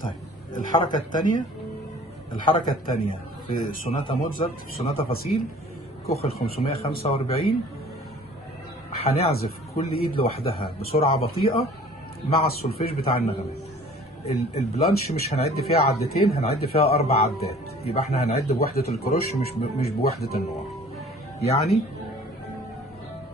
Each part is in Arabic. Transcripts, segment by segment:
طيب الحركة التانية في سوناتا موتزارت، في سوناتا فصيل كوخل 545، هنعزف كل ايد لوحدها بسرعة بطيئة مع السولفيج بتاع النغمات. البلانش مش هنعد فيها عدتين، هنعد فيها 4 عدات، يبقى احنا هنعد بوحدة الكروش مش بوحدة النوع. يعني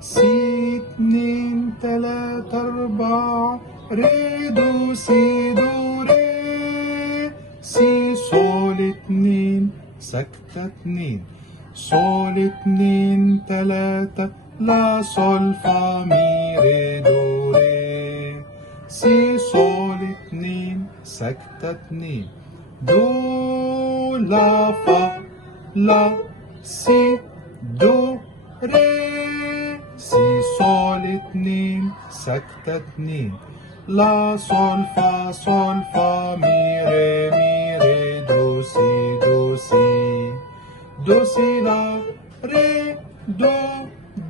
سي 2 3 4 ري دو سي دو ري، سي سول 2 سكتة 2، سول 2 3 لا سول فا مي ري دو ري، سي سول 2 سكتة 2، دو لا فا لا سي دو ري، سي سول 2 سكتة 2، لا سول فا مي ري دو سي دو سي، دو سي لا ري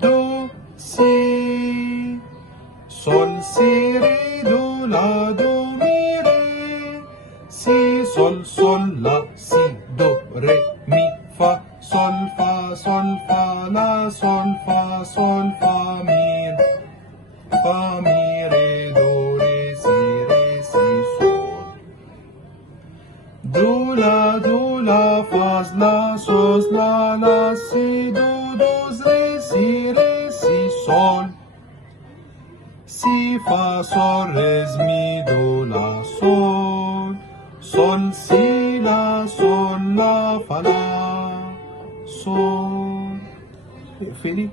دو سي، سول سي ري دو لا دو مي ري، سي سول لا سي دو ري مي فا سول فا لا سول فا مي ري دو ري سي سول، دو لا فاز لا سوز لا سي دوز ري سي سول، سي فا سول ريز مي دو لا سول سي لا سول لا فا لا سول. اقفلي.